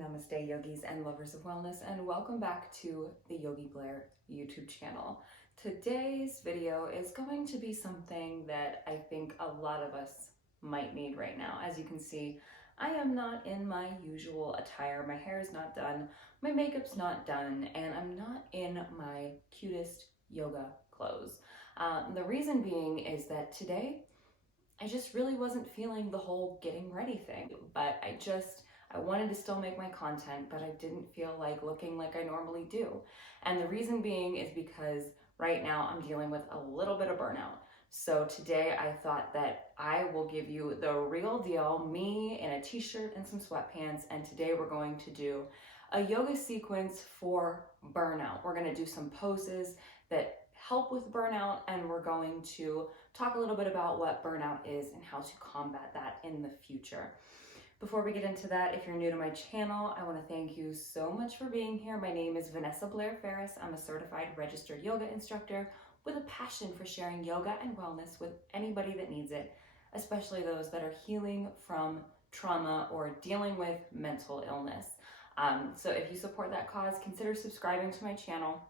Namaste yogis and lovers of wellness, and welcome back to the Yogi Blair YouTube channel. Today's video is going to be something that I think a lot of us might need right now. As you can see, I am not in my usual attire. My hair is not done, my makeup's not done, and I'm not in my cutest yoga clothes. The reason being is that today I just really wasn't feeling the whole getting ready thing, but I wanted to still make my content, but I didn't feel like looking like I normally do. And the reason being is because right now I'm dealing with a little bit of burnout. So today I thought that I will give you the real deal, me in a t-shirt and some sweatpants, and today we're going to do a yoga sequence for burnout. We're gonna do some poses that help with burnout, and we're going to talk a little bit about what burnout is and how to combat that in the future. Before we get into that, if you're new to my channel, I want to thank you so much for being here. My name is Vanessa Blair Ferris. I'm a certified registered yoga instructor with a passion for sharing yoga and wellness with anybody that needs it, especially those that are healing from trauma or dealing with mental illness. So if you support that cause, consider subscribing to my channel.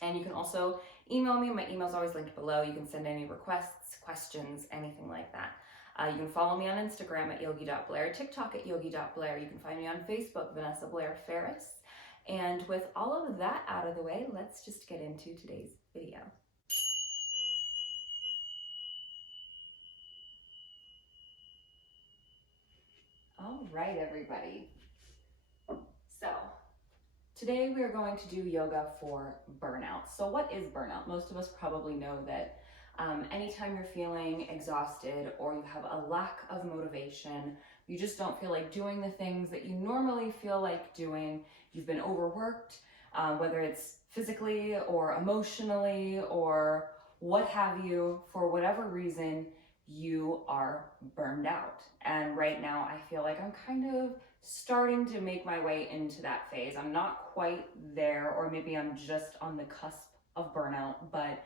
And you can also email me. My email is always linked below. You can send any requests, questions, anything like that. You can follow me on Instagram at yogi.blair, TikTok at yogi.blair. You can find me on Facebook, Vanessa Blair Ferris. And with all of that out of the way, let's just get into today's video. All right, everybody. So today we are going to do yoga for burnout. So what is burnout? Most of us probably know that anytime you're feeling exhausted or you have a lack of motivation, you just don't feel like doing the things that you normally feel like doing, you've been overworked, whether it's physically or emotionally or what have you, for whatever reason, you are burned out. And right now I feel like I'm kind of starting to make my way into that phase. I'm not quite there, or maybe I'm just on the cusp of burnout, but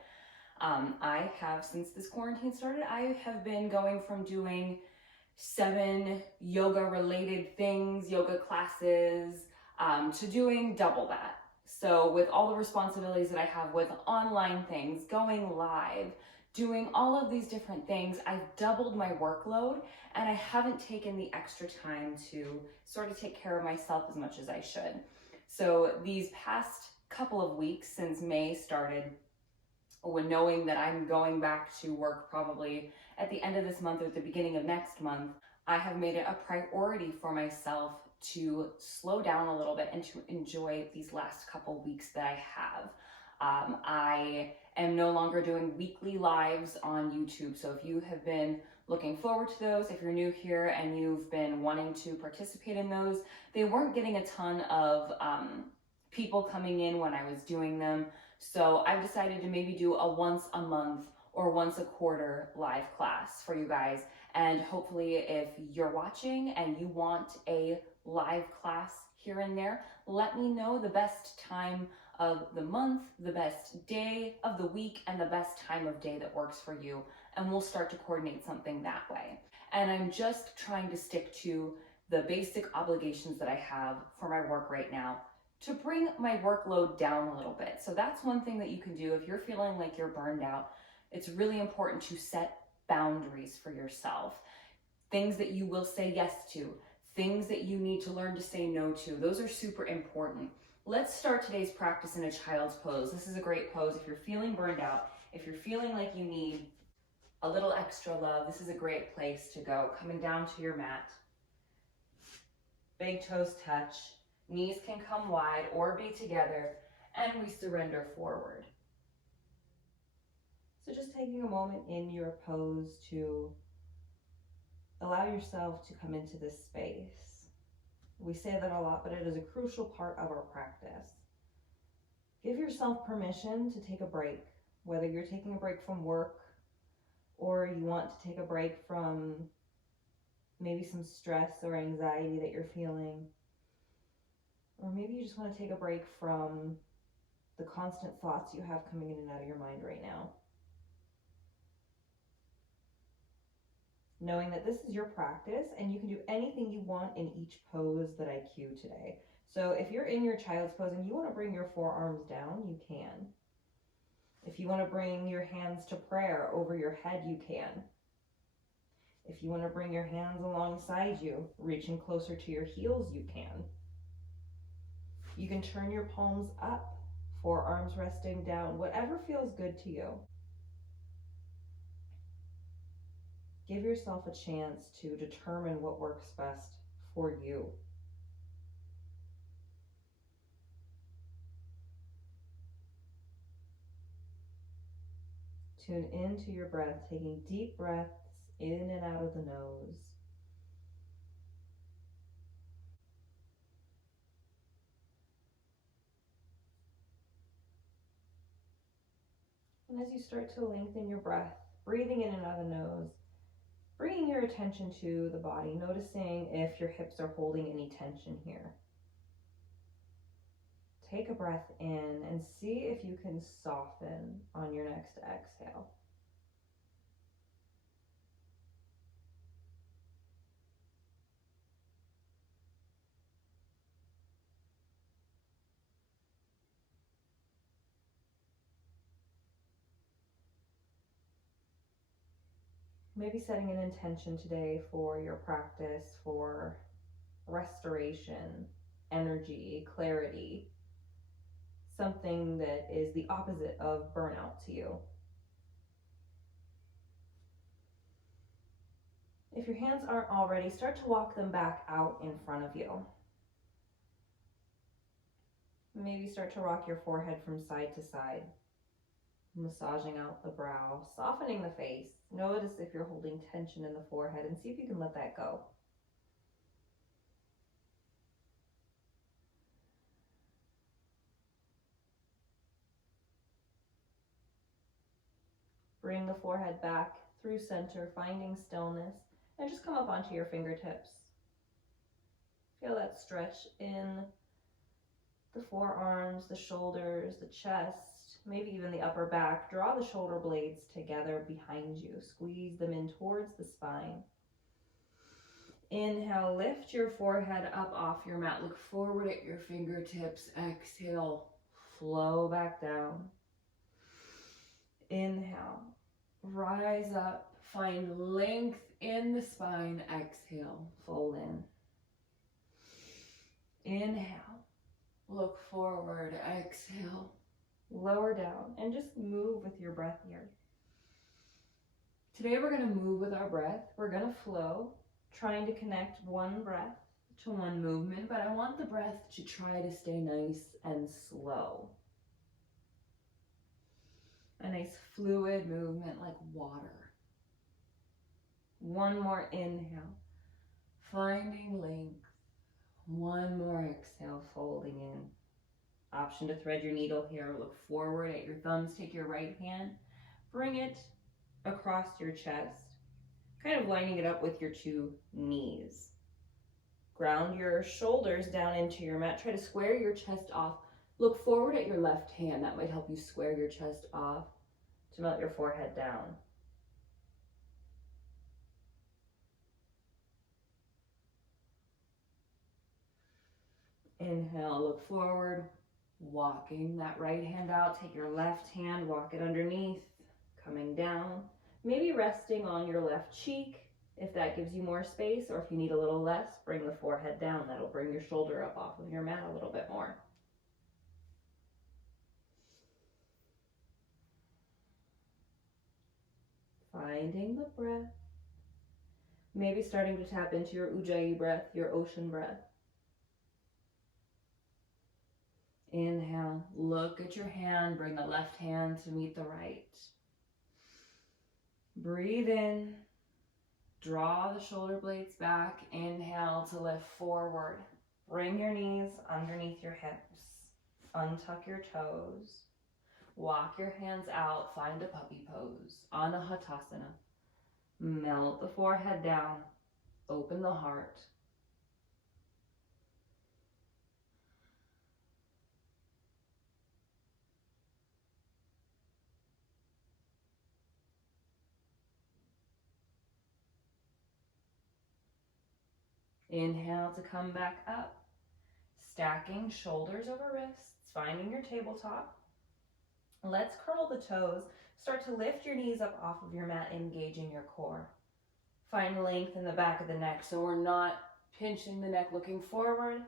I have, since this quarantine started, I have been going from doing 7 yoga related things, yoga classes, to doing double that. So with all the responsibilities that I have with online things, going live, doing all of these different things, I've doubled my workload, and I haven't taken the extra time to sort of take care of myself as much as I should. So these past couple of weeks since May started, when knowing that I'm going back to work probably at the end of this month or at the beginning of next month, I have made it a priority for myself to slow down a little bit and to enjoy these last couple weeks that I have. I am no longer doing weekly lives on YouTube. So if you have been looking forward to those, if you're new here and you've been wanting to participate in those, they weren't getting a ton of people coming in when I was doing them. So I've decided to maybe do a once a month or once a quarter live class for you guys. And hopefully if you're watching and you want a live class here and there, let me know the best time of the month, the best day of the week, and the best time of day that works for you. And we'll start to coordinate something that way. And I'm just trying to stick to the basic obligations that I have for my work right now to bring my workload down a little bit. So that's one thing that you can do if you're feeling like you're burned out. It's really important to set boundaries for yourself. Things that you will say yes to, things that you need to learn to say no to. Those are super important. Let's start today's practice in a child's pose. This is a great pose if you're feeling burned out, if you're feeling like you need a little extra love, this is a great place to go. Coming down to your mat, big toes touch, knees can come wide or be together, and we surrender forward. So just taking a moment in your pose to allow yourself to come into this space. We say that a lot, but it is a crucial part of our practice. Give yourself permission to take a break, whether you're taking a break from work or you want to take a break from maybe some stress or anxiety that you're feeling. Or maybe you just want to take a break from the constant thoughts you have coming in and out of your mind right now. knowing that this is your practice and you can do anything you want in each pose that I cue today. So if you're in your child's pose and you want to bring your forearms down, you can. If you want to bring your hands to prayer over your head, you can. If you want to bring your hands alongside you, reaching closer to your heels, you can. You can turn your palms up, forearms resting down, whatever feels good to you. Give yourself a chance to determine what works best for you. Tune into your breath, taking deep breaths in and out of the nose. And as you start to lengthen your breath, breathing in and out of the nose, bringing your attention to the body, noticing if your hips are holding any tension here. Take a breath in and see if you can soften on your next exhale. Maybe setting an intention today for your practice, for restoration, energy, clarity, something that is the opposite of burnout to you. If your hands aren't already, start to walk them back out in front of you. Maybe start to rock your forehead from side to side, massaging out the brow, softening the face. Notice if you're holding tension in the forehead and see if you can let that go. Bring the forehead back through center, finding stillness, and just come up onto your fingertips. Feel that stretch in the forearms, the shoulders, the chest, maybe even the upper back. Draw the shoulder blades together behind you. Squeeze them in towards the spine. Inhale, lift your forehead up off your mat. Look forward at your fingertips. Exhale, flow back down. Inhale, rise up, find length in the spine. Exhale, fold in. Inhale, look forward. Exhale, lower down, and just move with your breath here. Today we're going to move with our breath. We're going to flow, trying to connect one breath to one movement, but I want the breath to try to stay nice and slow. A nice fluid movement like water. One more inhale, finding length. One more exhale, folding in. Option to thread your needle here. Look forward at your thumbs. Take your right hand, bring it across your chest, kind of lining it up with your two knees. Ground your shoulders down into your mat. Try to square your chest off. Look forward at your left hand. That might help you square your chest off to melt your forehead down. Inhale, look forward, walking that right hand out. Take your left hand, walk it underneath, coming down. Maybe resting on your left cheek if that gives you more space, or if you need a little less, bring the forehead down. That'll bring your shoulder up off of your mat a little bit more. Finding the breath. Maybe starting to tap into your ujjayi breath, your ocean breath. Inhale, look at your hand, bring the left hand to meet the right. Breathe in, draw the shoulder blades back. Inhale to lift forward. Bring your knees underneath your hips. Untuck your toes. Walk your hands out, find a puppy pose, Anahatasana. Melt the forehead down, open the heart. Inhale to come back up. Stacking shoulders over wrists, finding your tabletop. Let's curl the toes. Start to lift your knees up off of your mat, engaging your core. Find length in the back of the neck so we're not pinching the neck looking forward.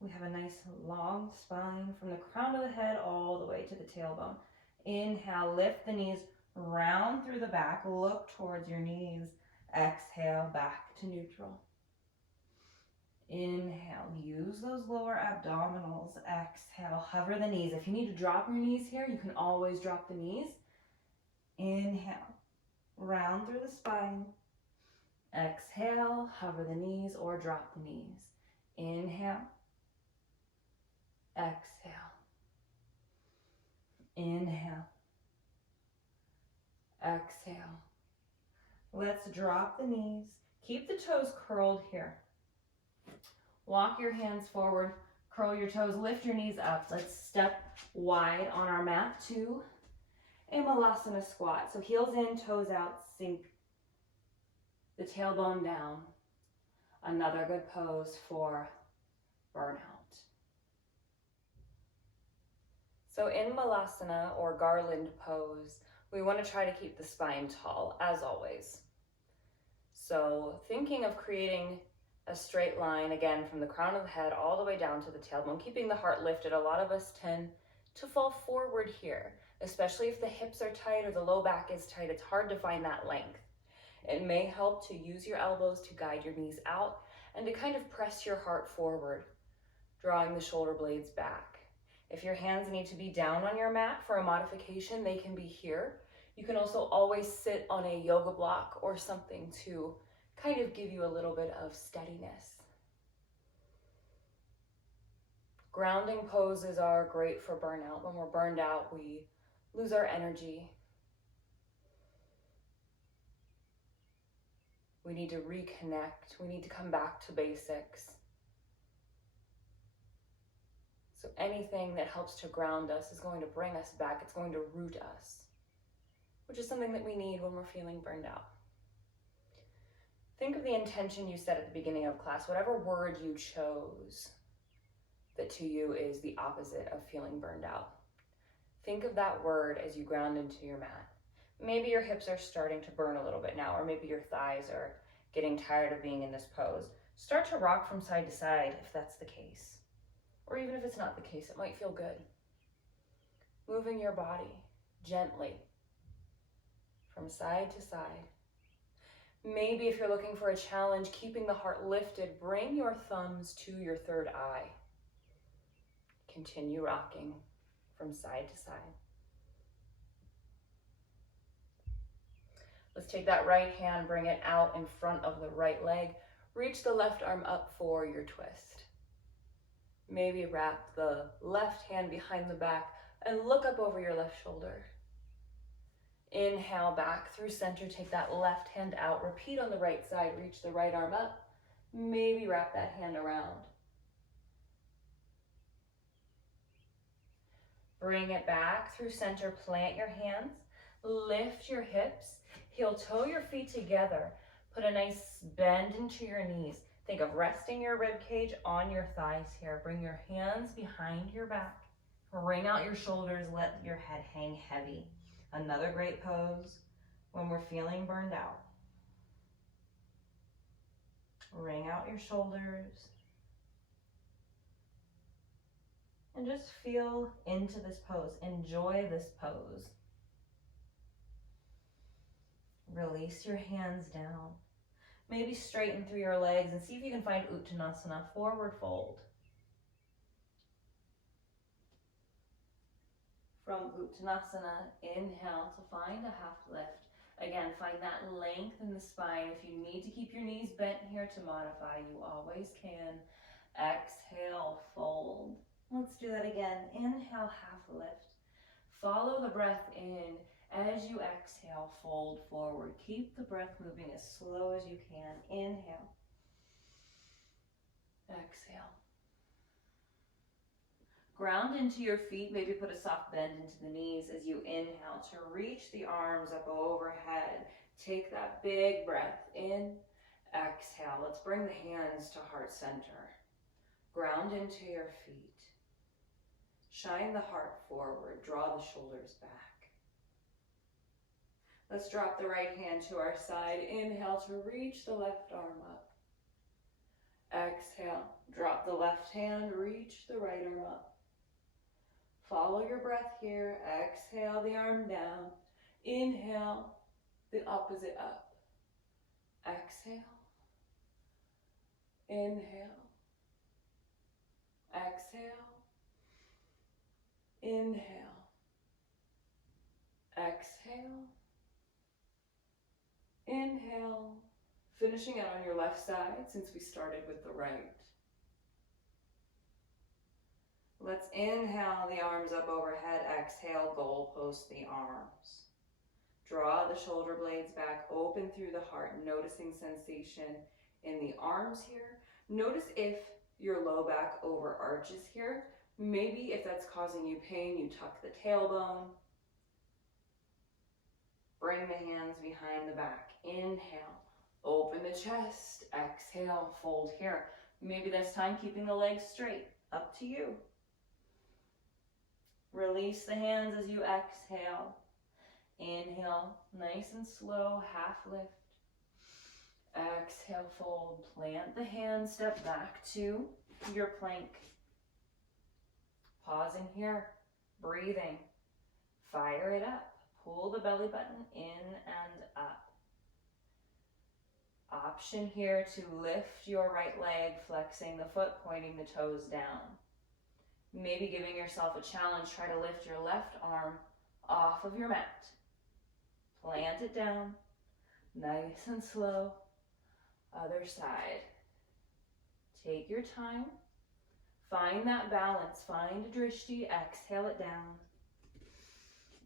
We have a nice long spine from the crown of the head all the way to the tailbone. Inhale, lift the knees, round through the back, look towards your knees. Exhale, back to neutral. Inhale, use those lower abdominals. Exhale, hover the knees. If you need to drop your knees here, you can always drop the knees. Inhale, round through the spine. Exhale, hover the knees or drop the knees. Inhale, exhale, inhale, exhale. Let's drop the knees. Keep the toes curled here. Walk your hands forward, curl your toes, lift your knees up. Let's step wide on our mat to a Malasana squat. So heels in, toes out, sink the tailbone down. Another good pose for burnout. So in Malasana or Garland Pose, we want to try to keep the spine tall, as always. So thinking of creating a straight line, again, from the crown of the head all the way down to the tailbone, keeping the heart lifted. A lot of us tend to fall forward here, especially if the hips are tight or the low back is tight. It's hard to find that length. It may help to use your elbows to guide your knees out and to kind of press your heart forward, drawing the shoulder blades back. If your hands need to be down on your mat for a modification, they can be here. You can also always sit on a yoga block or something to kind of give you a little bit of steadiness. Grounding poses are great for burnout. When we're burned out, we lose our energy. We need to reconnect. We need to come back to basics. So anything that helps to ground us is going to bring us back. It's going to root us, which is something that we need when we're feeling burned out. Think of the intention you set at the beginning of class, whatever word you chose that to you is the opposite of feeling burned out. Think of that word as you ground into your mat. Maybe your hips are starting to burn a little bit now, or maybe your thighs are getting tired of being in this pose. Start to rock from side to side if that's the case. Or even if it's not the case, it might feel good. Moving your body gently from side to side. Maybe if you're looking for a challenge, keeping the heart lifted, bring your thumbs to your third eye. Continue rocking from side to side. Let's take that right hand, bring it out in front of the right leg. Reach the left arm up for your twist. Maybe wrap the left hand behind the back and look up over your left shoulder. Inhale back through center, take that left hand out. Repeat on the right side, reach the right arm up. Maybe wrap that hand around. Bring it back through center, plant your hands, lift your hips, heel toe your feet together. Put a nice bend into your knees. Think of resting your rib cage on your thighs here. Bring your hands behind your back. Wring out your shoulders, let your head hang heavy. Another great pose when we're feeling burned out. Wring out your shoulders. And just feel into this pose. Enjoy this pose. Release your hands down. Maybe straighten through your legs and see if you can find Uttanasana, forward fold. From Uttanasana, inhale to find a half lift. Again, find that length in the spine. If you need to keep your knees bent here to modify, you always can. Exhale, fold. Let's do that again. Inhale, half lift. Follow the breath in. As you exhale, fold forward. Keep the breath moving as slow as you can. Inhale. Exhale. Ground into your feet. Maybe put a soft bend into the knees as you inhale to reach the arms up overhead. Take that big breath in. Exhale, let's bring the hands to heart center. Ground into your feet. Shine the heart forward, draw the shoulders back. Let's drop the right hand to our side. Inhale to reach the left arm up. Exhale, drop the left hand, reach the right arm up. Follow your breath here. Exhale the arm down. Inhale the opposite up. Exhale. Inhale. Exhale. Inhale. Exhale. Inhale. Finishing out on your left side since we started with the right. Let's inhale the arms up overhead. Exhale, goal post the arms. Draw the shoulder blades back, open through the heart, noticing sensation in the arms here. Notice if your low back overarches here. Maybe if that's causing you pain, you tuck the tailbone. Bring the hands behind the back. Inhale, open the chest. Exhale, fold here. Maybe this time keeping the legs straight. Up to you. Release the hands as you exhale. Inhale, nice and slow, half lift. Exhale, fold. Plant the hands, step back to your plank. Pausing here, breathing. Fire it up. Pull the belly button in and up. Option here to lift your right leg, flexing the foot, pointing the toes down. Maybe giving yourself a challenge, try to lift your left arm off of your mat. Plant it down, nice and slow. Other side. Take your time. Find that balance, find a drishti, exhale it down.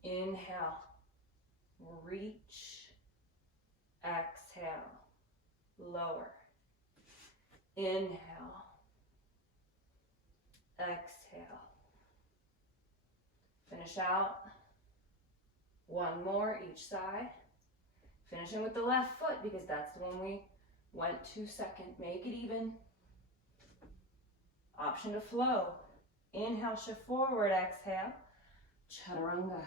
Inhale, reach, exhale, lower. Inhale, exhale. Finish out. One more each side. Finishing with the left foot because that's the one we went to second. Make it even. Option to flow. Inhale, shift forward, exhale. Chaturanga.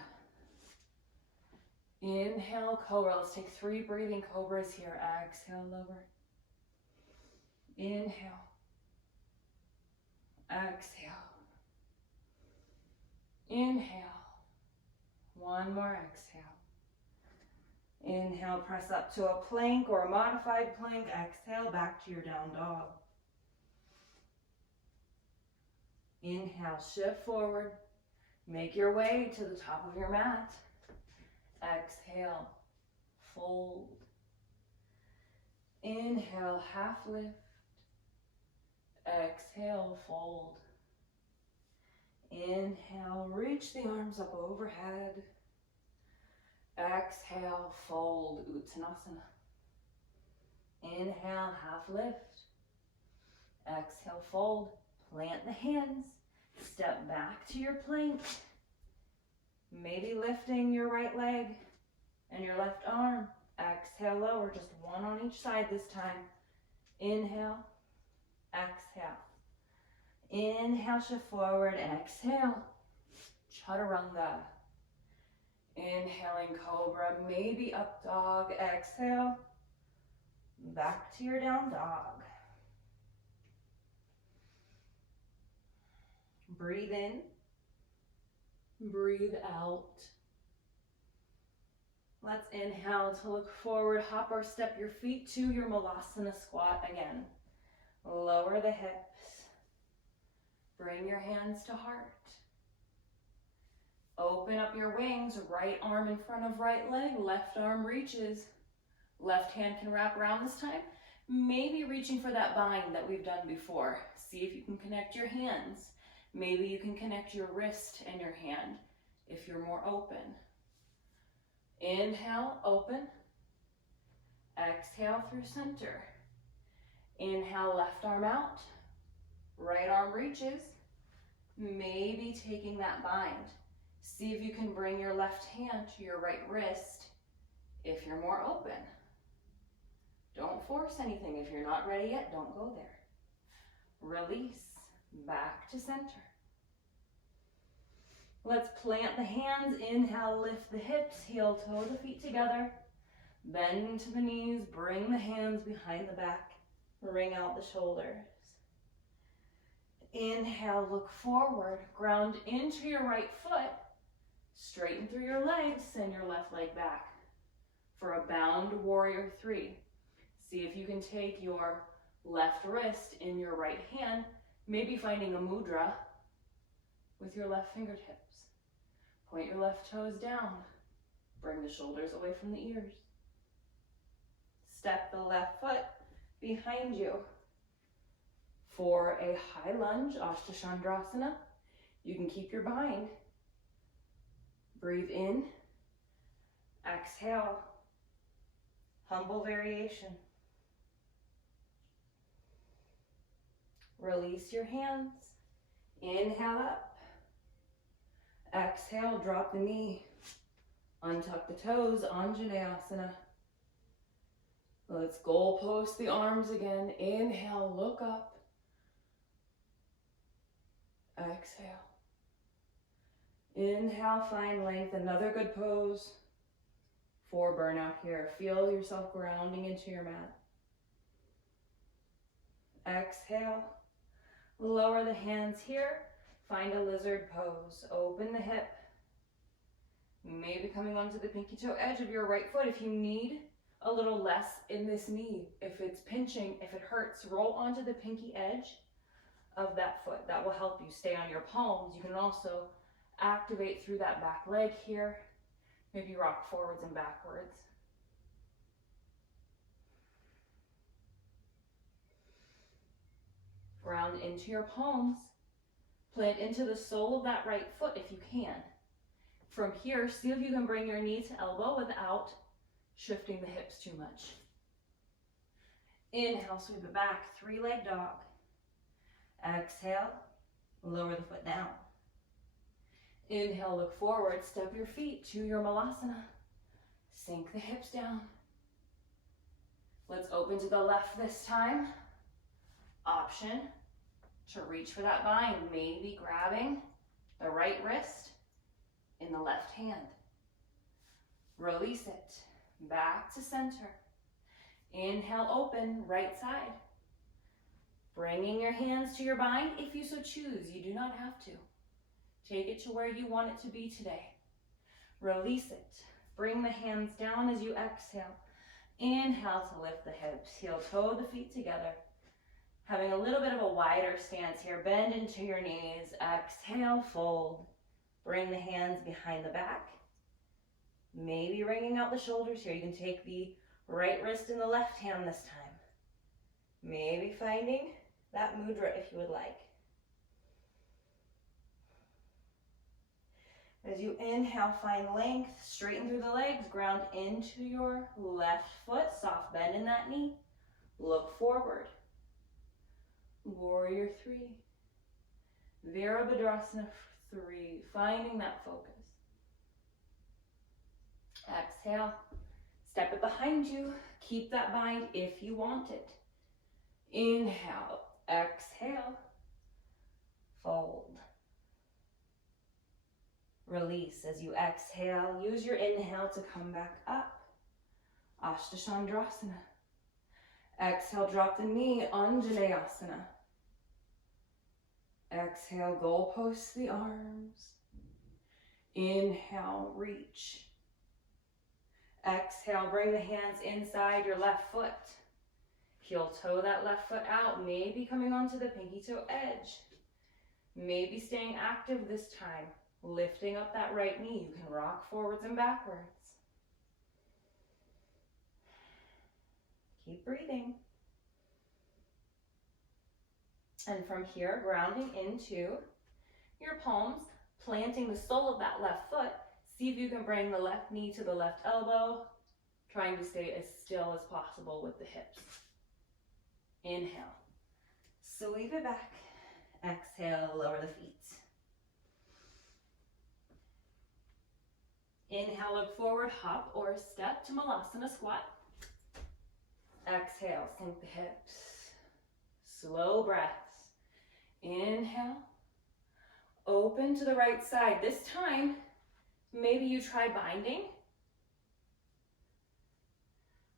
Inhale, cobra. Let's take 3 breathing cobras here. Exhale, lower. Inhale. Exhale. Inhale. One more exhale. Inhale, press up to a plank or a modified plank. Exhale, back to your down dog. Inhale, shift forward. Make your way to the top of your mat. Exhale, fold. Inhale, half lift. Exhale, fold. Inhale, reach the arms up overhead. Exhale, fold, Uttanasana. Inhale, half lift. Exhale, fold. Plant the hands. Step back to your plank. Maybe lifting your right leg and your left arm. Exhale, lower, just one on each side this time. Inhale, exhale. Inhale, shift forward, exhale. Chaturanga. Inhaling cobra, maybe up dog, exhale. Back to your down dog. Breathe in, breathe out. Let's inhale to look forward, hop or step your feet to your Malasana squat again. Lower the hips. Bring your hands to heart. Open up your wings, right arm in front of right leg, left arm reaches. Left hand can wrap around this time. Maybe reaching for that bind that we've done before. See if you can connect your hands. Maybe you can connect your wrist and your hand if you're more open. Inhale, open. Exhale through center. Inhale, left arm out. Right arm reaches. Maybe taking that bind. See if you can bring your left hand to your right wrist if you're more open. Don't force anything. If you're not ready yet, don't go there. Release, back to center. Let's plant the hands. Inhale, lift the hips, heel toe the feet together. Bend to the knees, bring the hands behind the back. Wring out the shoulders. Inhale, look forward, ground into your right foot. Straighten through your legs, send your left leg back for a bound warrior 3. See if you can take your left wrist in your right hand, maybe finding a mudra with your left fingertips. Point your left toes down. Bring the shoulders away from the ears. Step the left foot behind you for a high lunge, Ashtachandrasana. You can keep your bind. Breathe in, exhale, humble variation. Release your hands, inhale up, exhale, drop the knee, untuck the toes, Anjaneyasana. Let's goalpost the arms again. Inhale, look up, exhale. Inhale, find length, another good pose for burnout here. Feel yourself grounding into your mat. Exhale, lower the hands here, find a lizard pose. Open the hip, maybe coming onto the pinky toe edge of your right foot. If you need a little less in this knee, if it's pinching, if it hurts, roll onto the pinky edge of that foot. That will help you stay on your palms. You can also activate through that back leg here. Maybe rock forwards and backwards. Ground into your palms. Plant into the sole of that right foot if you can. From here, see if you can bring your knee to elbow without shifting the hips too much. Inhale, sweep it back, 3-leg dog. Exhale, lower the foot down. Inhale, look forward, step your feet to your malasana. Sink the hips down. Let's open to the left this time. Option to reach for that bind, maybe grabbing the right wrist in the left hand. Release it, back to center. Inhale, open, right side. Bringing your hands to your bind if you so choose. You do not have to. Take it to where you want it to be today. Release it. Bring the hands down as you exhale. Inhale to lift the hips. Heel toe the feet together. Having a little bit of a wider stance here. Bend into your knees. Exhale, fold. Bring the hands behind the back. Maybe wringing out the shoulders here. You can take the right wrist in the left hand this time. Maybe finding that mudra if you would like. As you inhale, find length, straighten through the legs, ground into your left foot, soft bend in that knee. Look forward. Warrior 3. Virabhadrasana 3, finding that focus. Exhale, step it behind you, keep that bind if you want it. Inhale, exhale, fold. Release as you exhale. Use your inhale to come back up. Ashtachandrasana. Exhale, drop the knee, Anjaneyasana. Exhale, goalpost the arms. Inhale, reach. Exhale, bring the hands inside your left foot. Heel toe that left foot out, maybe coming onto the pinky toe edge. Maybe staying active this time. Lifting up that right knee. You can rock forwards and backwards. Keep breathing. And from here, grounding into your palms, planting the sole of that left foot. See if you can bring the left knee to the left elbow, trying to stay as still as possible with the hips. Inhale. Sweep it back. Exhale, lower the feet. Inhale, look forward, hop or step to Malasana squat. Exhale, sink the hips. Slow breaths. Inhale. Open to the right side. This time, maybe you try binding.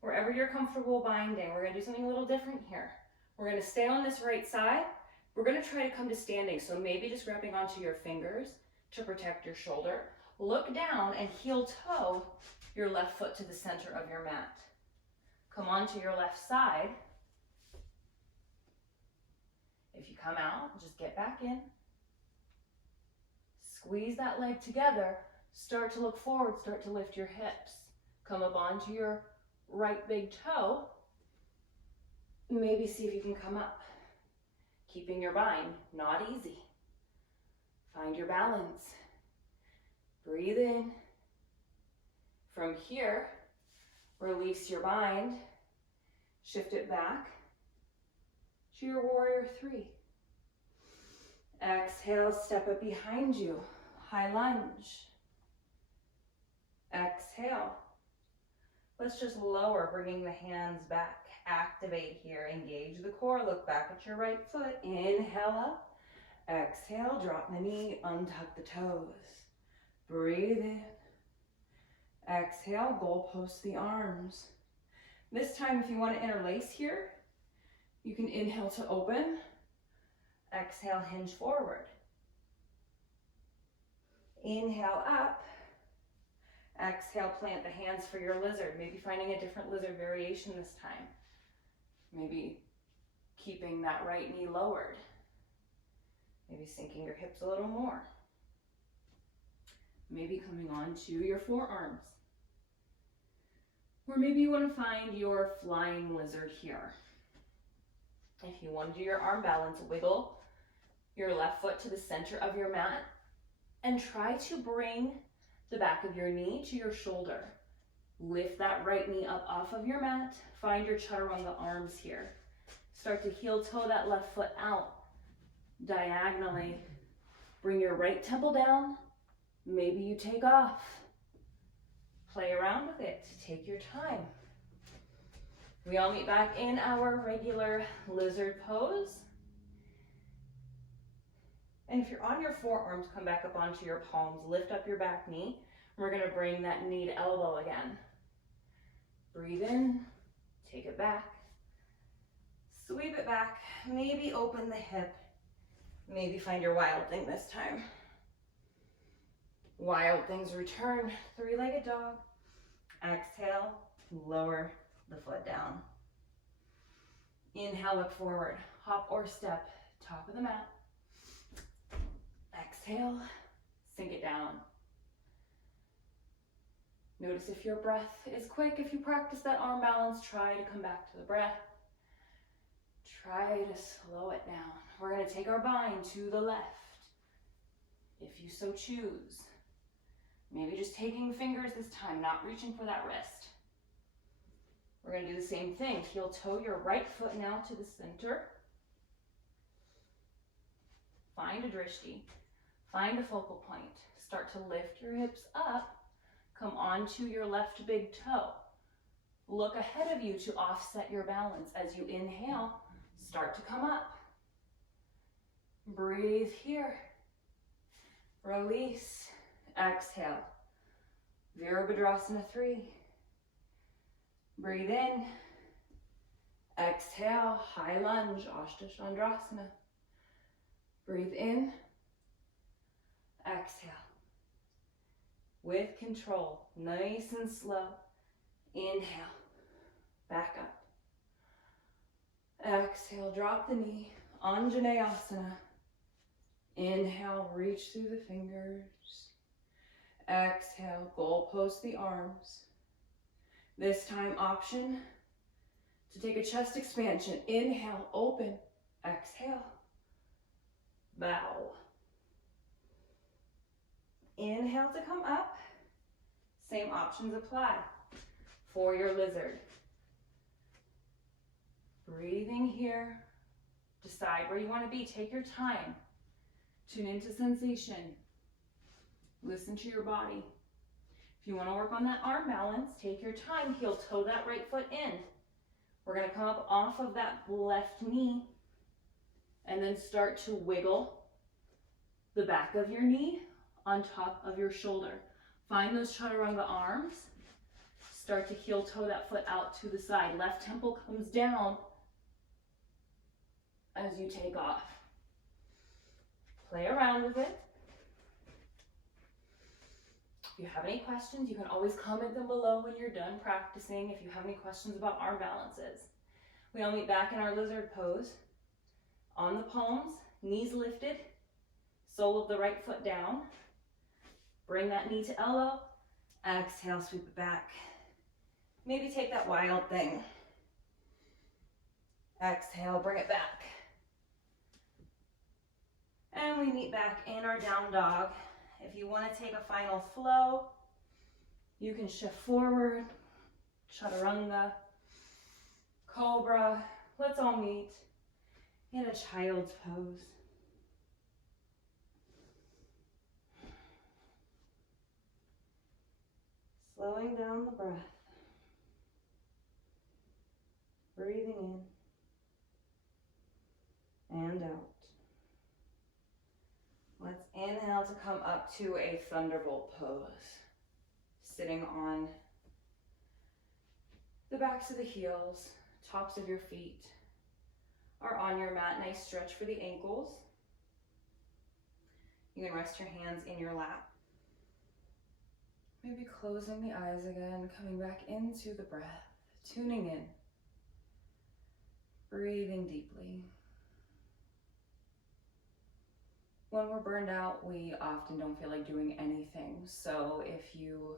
Wherever you're comfortable binding, we're gonna do something a little different here. We're gonna stay on this right side. We're gonna try to come to standing. So maybe just grabbing onto your fingers to protect your shoulder. Look down and heel toe your left foot to the center of your mat. Come onto your left side. If you come out, just get back in. Squeeze that leg together. Start to look forward, start to lift your hips. Come up onto your right big toe. Maybe see if you can come up. Keeping your bind, not easy. Find your balance. Breathe in. From here, release your bind. Shift it back to your warrior three. Exhale, step it behind you. High lunge. Exhale. Let's just lower, bringing the hands back. Activate here, engage the core, look back at your right foot. Inhale up. Exhale, drop the knee, untuck the toes. Breathe in. Exhale, goalpost the arms. This time, if you want to interlace here, you can inhale to open. Exhale, hinge forward. Inhale up. Exhale, plant the hands for your lizard. Maybe finding a different lizard variation this time. Maybe keeping that right knee lowered. Maybe sinking your hips a little more. Maybe coming on to your forearms. Or maybe you want to find your flying lizard here. If you want to do your arm balance, wiggle your left foot to the center of your mat and try to bring the back of your knee to your shoulder. Lift that right knee up off of your mat. Find your chaturanga arms here. Start to heel toe that left foot out diagonally. Bring your right temple down. Maybe you take off. Play around with it. Take your time. We all meet back in our regular lizard pose. And if you're on your forearms, come back up onto your palms. Lift up your back knee. We're going to bring that knee to elbow again. Breathe in. Take it back. Sweep it back. Maybe open the hip. Maybe find your wild thing this time. Wild things return. Three-legged dog. Exhale. Lower the foot down. Inhale, look forward. Hop or step. Top of the mat. Exhale. Sink it down. Notice if your breath is quick. If you practice that arm balance, try to come back to the breath. Try to slow it down. We're going to take our bind to the left, if you so choose. Maybe just taking fingers this time, not reaching for that wrist. We're going to do the same thing. Heel toe your right foot now to the center. Find a drishti. Find a focal point. Start to lift your hips up. Come onto your left big toe. Look ahead of you to offset your balance. As you inhale, start to come up. Breathe here. Release. Exhale. Virabhadrasana 3. Breathe in. Exhale. High lunge. Ashtachandrasana. Breathe in. Exhale. With control. Nice and slow. Inhale. Back up. Exhale. Drop the knee. Anjaneyasana. Inhale. Reach through the fingers. Exhale. Goalpost the arms. This time, option to take a chest expansion. Inhale. Open. Exhale. Bow. Inhale to come up. Same options apply for your lizard. Breathing here. Decide where you want to be. Take your time. Tune into sensation. Listen to your body. If you want to work on that arm balance, take your time. Heel toe that right foot in. We're gonna come up off of that left knee and then start to wiggle the back of your knee on top of your shoulder. Find those chaturanga arms. Start to heel toe that foot out to the side. Left temple comes down as you take off. Play around with it. If you have any questions, you can always comment them below when you're done practicing if you have any questions about arm balances. We all meet back in our lizard pose. On the palms, knees lifted, sole of the right foot down. Bring that knee to elbow. Exhale, sweep it back. Maybe take that wild thing. Exhale, bring it back. And we meet back in our down dog. If you want to take a final flow, you can shift forward, chaturanga, cobra. Let's all meet in a child's pose. Slowing down the breath. Breathing in and out. Let's inhale to come up to a Thunderbolt Pose. Sitting on the backs of the heels, tops of your feet are on your mat. Nice stretch for the ankles. You can rest your hands in your lap. Maybe closing the eyes again, coming back into the breath, tuning in, breathing deeply. When we're burned out, we often don't feel like doing anything. So if you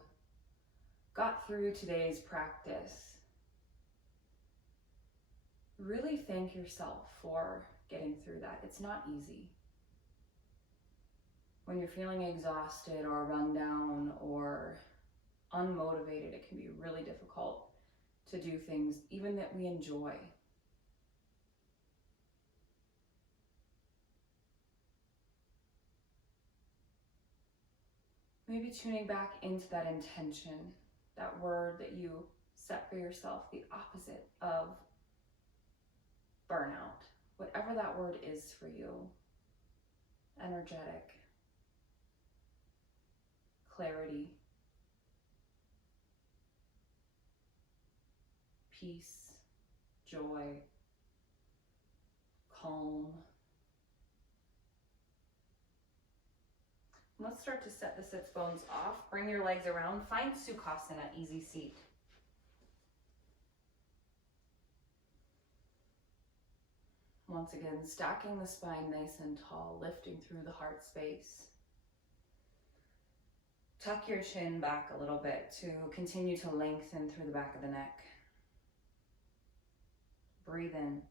got through today's practice, really thank yourself for getting through that. It's not easy. When you're feeling exhausted or run down or unmotivated, it can be really difficult to do things even that we enjoy. Maybe tuning back into that intention, that word that you set for yourself, the opposite of burnout, whatever that word is for you. Energetic, clarity, peace, joy, calm. Let's start to set the sits bones off. Bring your legs around. Find Sukhasana, easy seat. Once again, stacking the spine nice and tall, lifting through the heart space. Tuck your chin back a little bit to continue to lengthen through the back of the neck. Breathe in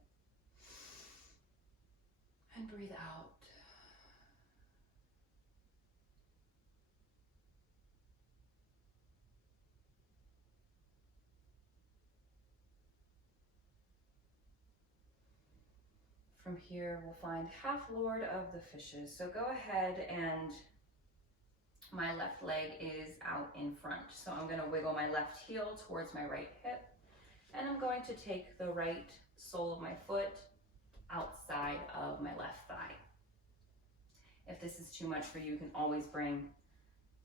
and breathe out. From here, we'll find half Lord of the Fishes. So go ahead, and my left leg is out in front. So I'm gonna wiggle my left heel towards my right hip, and I'm going to take the right sole of my foot outside of my left thigh. If this is too much for you, you can always bring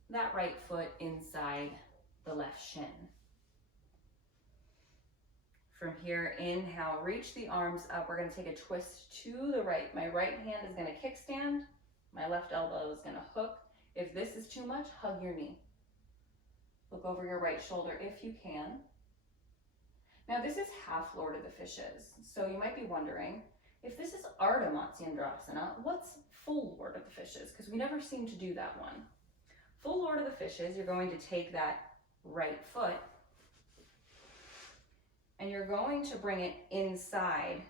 that right foot inside the left shin. From here, inhale, reach the arms up. We're gonna take a twist to the right. My right hand is gonna kickstand. My left elbow is gonna hook. If this is too much, hug your knee. Look over your right shoulder if you can. Now this is half Lord of the Fishes. So you might be wondering, if this is Ardha Matsyendrasana, what's full Lord of the Fishes? Because we never seem to do that one. Full Lord of the Fishes, you're going to take that right foot and you're going to bring it inside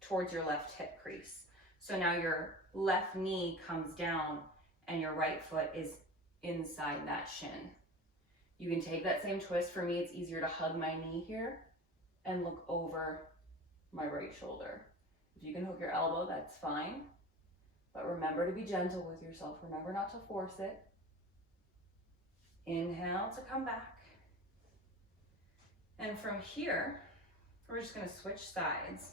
towards your left hip crease. So now your left knee comes down and your right foot is inside that shin. You can take that same twist. For me, it's easier to hug my knee here and look over my right shoulder. If you can hook your elbow, that's fine. But remember to be gentle with yourself. Remember not to force it. Inhale to come back. And from here, We're just gonna switch sides.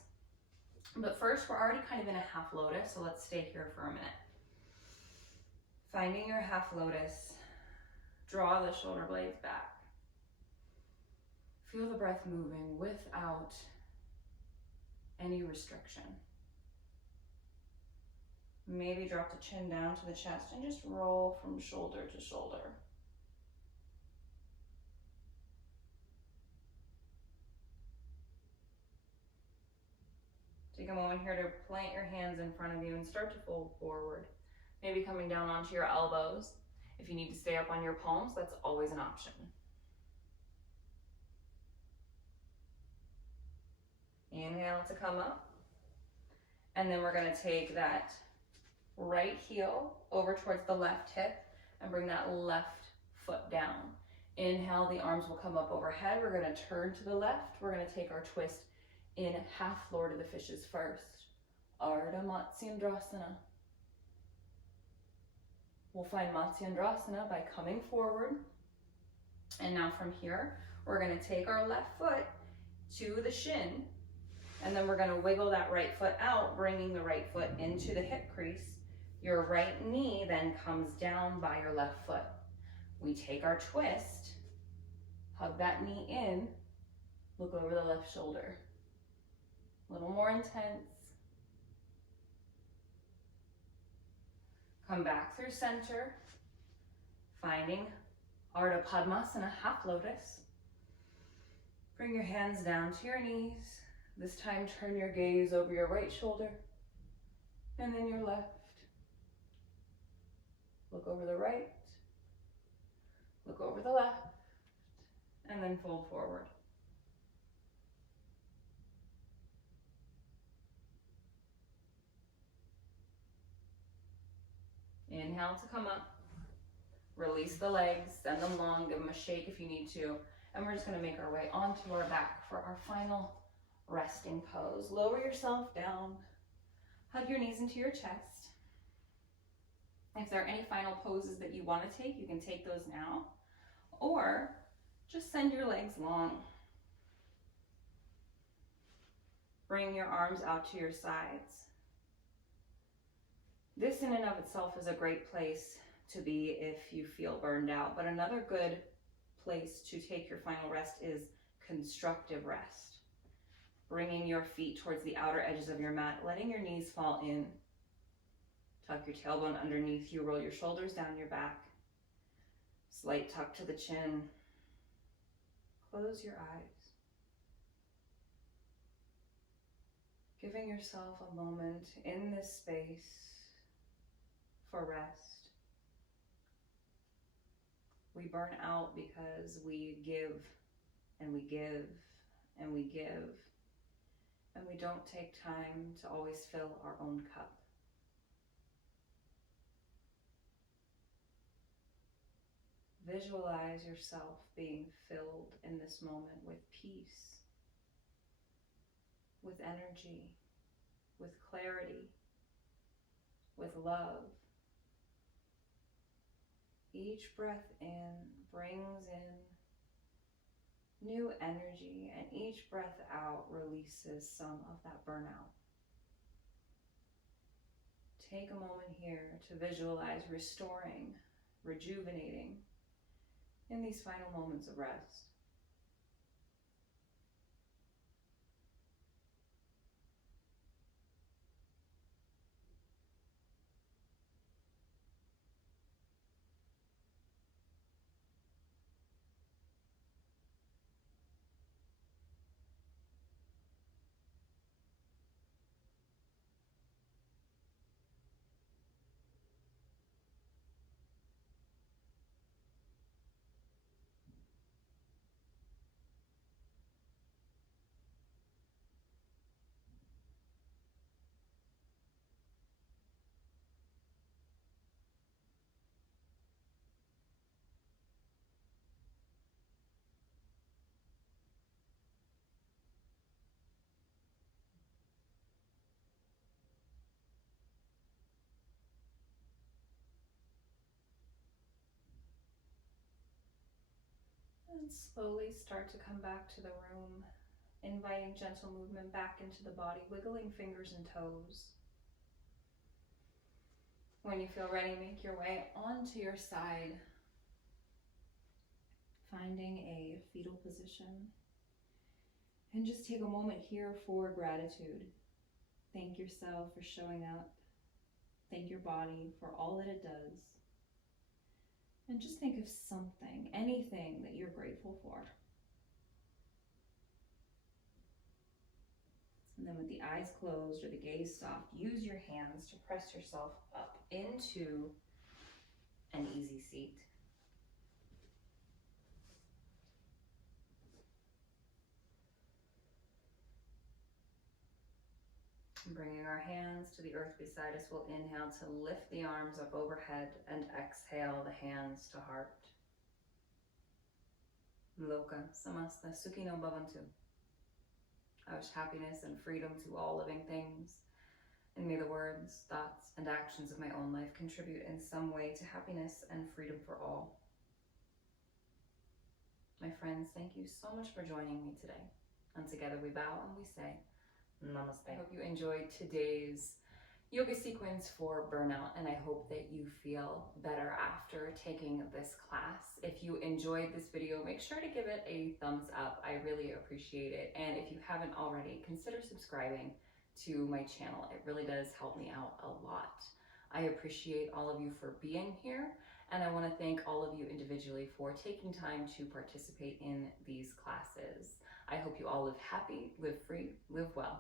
But first, we're already kind of in a half lotus, so let's stay here for a minute. Finding your half lotus, draw the shoulder blades back. Feel the breath moving without any restriction. Maybe drop the chin down to the chest and just roll from shoulder to shoulder. Take a moment here to plant your hands in front of you and start to fold forward. Maybe coming down onto your elbows. If you need to stay up on your palms, that's always an option. Inhale to come up. And then we're gonna take that right heel over towards the left hip and bring that left foot down. Inhale, the arms will come up overhead. We're gonna turn to the left. We're gonna take our twist in half Lord of the Fishes first. Ardha Matsyendrasana. We'll find Matsyendrasana by coming forward. And now from here, we're gonna take our left foot to the shin, and then we're gonna wiggle that right foot out, bringing the right foot into the hip crease. Your right knee then comes down by your left foot. We take our twist, hug that knee in, look over the left shoulder. A little more intense. Come back through center, finding Ardha Padmasana, half lotus. Bring your hands down to your knees. This time turn your gaze over your right shoulder and then your left. Look over the right, look over the left, and then fold forward. Inhale to come up. Release the legs, send them long, give them a shake if you need to. And we're just gonna make our way onto our back for our final resting pose. Lower yourself down, hug your knees into your chest. If there are any final poses that you wanna take, you can take those now, or just send your legs long. Bring your arms out to your sides. This in and of itself is a great place to be if you feel burned out, but another good place to take your final rest is constructive rest. Bringing your feet towards the outer edges of your mat, letting your knees fall in. Tuck your tailbone underneath you, roll your shoulders down your back. Slight tuck to the chin. Close your eyes. Giving yourself a moment in this space for rest. We burn out because we give and we give and we give, and we don't take time to always fill our own cup. Visualize yourself being filled in this moment with peace, with energy, with clarity, with love. Each breath in brings in new energy, and each breath out releases some of that burnout. Take a moment here to visualize restoring, rejuvenating in these final moments of rest. And slowly start to come back to the room. inviting gentle movement back into the body, wiggling fingers and toes. When you feel ready, make your way onto your side, finding a fetal position. And just take a moment here for gratitude. Thank yourself for showing up. Thank your body for all that it does. And just think of something, anything that you're grateful for. And then with the eyes closed or the gaze soft, use your hands to press yourself up into an easy seat. And bringing our hands to the earth beside us, we'll inhale to lift the arms up overhead and exhale the hands to heart. Loka samasta sukhino bhavantu. I wish happiness and freedom to all living things, and may the words, thoughts, and actions of my own life contribute in some way to happiness and freedom for all. My friends, thank you so much for joining me today. And together we bow and we say, Namaste. I hope you enjoyed today's yoga sequence for burnout, and I hope that you feel better after taking this class. If you enjoyed this video, make sure to give it a thumbs up. I really appreciate it. And if you haven't already, consider subscribing to my channel. It really does help me out a lot. I appreciate all of you for being here, and I want to thank all of you individually for taking time to participate in these classes. I hope you all live happy, live free, live well.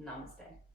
Namaste.